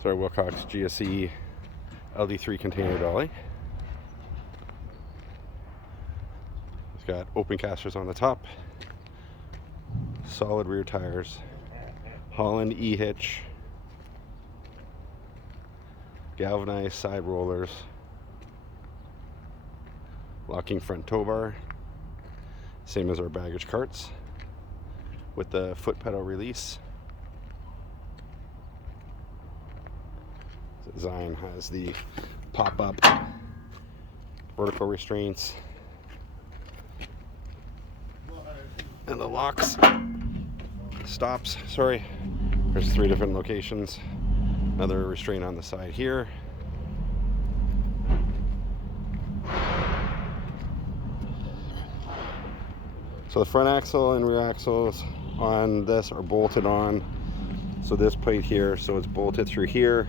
It's our Wilcox GSE LD3 container dolly. It's got open casters on the top, solid rear tires, Holland E-Hitch, galvanized side rollers, locking front tow bar, same as our baggage carts, with the foot pedal release. The design has the pop-up vertical restraints and the locks, stops, sorry. There's 3 different locations. Another restraint on the side here. So the front axle and rear axles on this are bolted on. So this plate here, so it's bolted through here.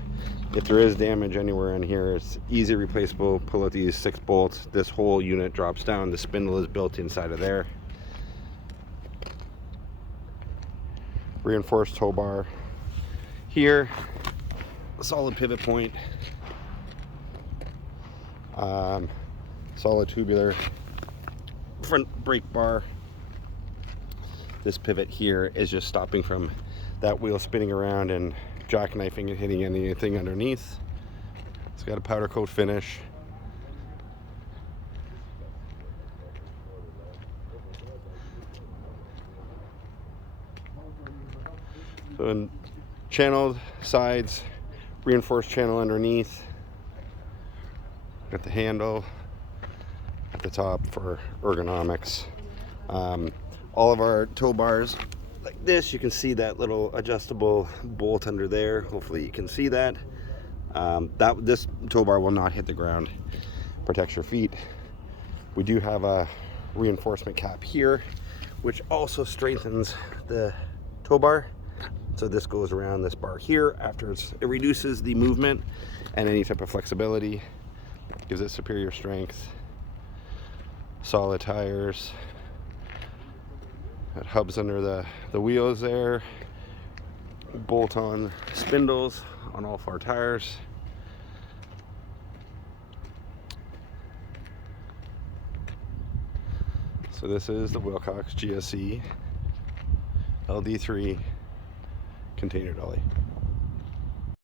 If there is damage anywhere in here, it's easy replaceable. Pull out these 6 bolts. This whole unit drops down. The spindle is built inside of there. Reinforced tow bar here. Solid pivot point. Solid tubular front brake bar. This pivot here is just stopping from that wheel spinning around and jackknifing and hitting anything underneath. It's got a powder coat finish. So in channeled sides, reinforced channel underneath. Got the handle at the top for ergonomics. All of our tow bars like this, you can see that little adjustable bolt under there. Hopefully you can see that. This tow bar will not hit the ground. Protects your feet. We do have a reinforcement cap here, which also strengthens the tow bar. So this goes around this bar here after it reduces the movement and any type of flexibility. Gives it superior strength. Solid tires. Got hubs under the wheels there. Bolt on spindles on all 4 tires. So this is the Wilcox GSE LD3 container dolly.